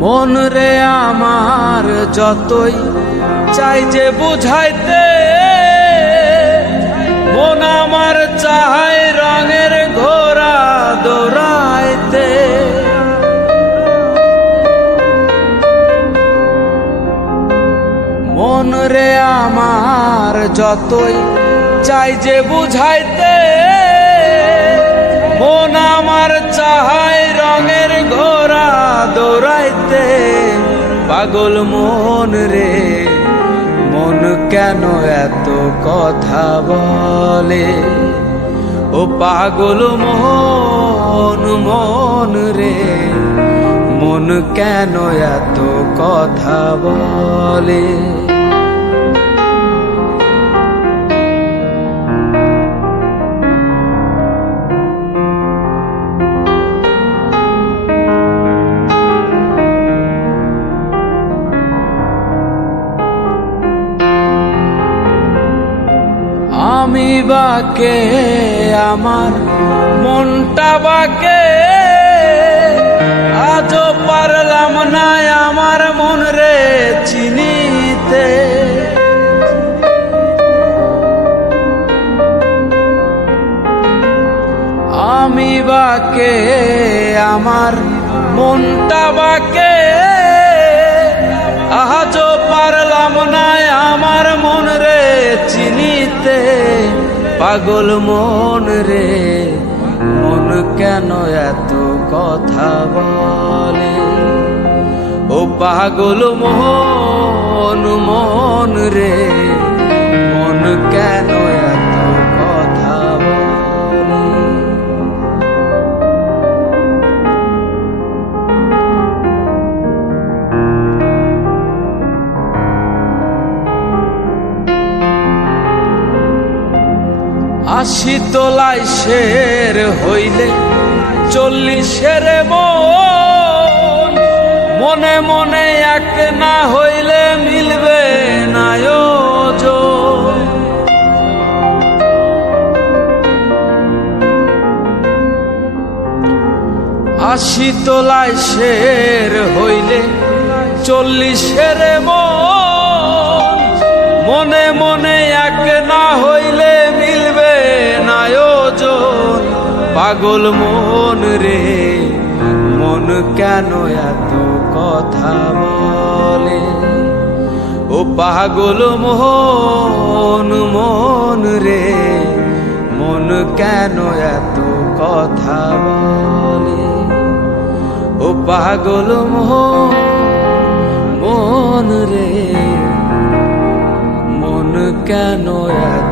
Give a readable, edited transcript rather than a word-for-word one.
মন রে আমার যতই চাই যে বুঝাইতে, মন আমার চায় রঙের ঘোড়া দৌড়াইতে। মন রে আমার যতই চাই যে বুঝাইতে, মন আমার চায় রঙের ঘোড়া দৌড়াইতে। পাগল মন রে মন কেন এত কথা বলে, ও পাগল মন মন রে মন কেন এত কথা বলে। আমি বাকে আমার মনটা বাকে, আজও পারলাম না আমার মন রে চিনিতে। আমি বাকে আমার মনটা বাকে, আজও পারলাম না আমার মন রে চিনিতে। পাগল মন রে মন কেন এত কথা বলে, ও পাগল মন মন রে মন কেন এত কথা বলে। আশি তোলায় শের হইলে 40-এর মন, মনে মনে এক না হইলে মিলবে না ওজন। আশি তোলায় শের হইলে 40-এর মন, মনে মনে এক না হইলে মিলবে না ওজন। পাগল মন রে মন কেন এত কথা বলে, ও পাগল মন মন রে মন কেন এত কথা বলে, ও পাগল মন রে মন কেন এত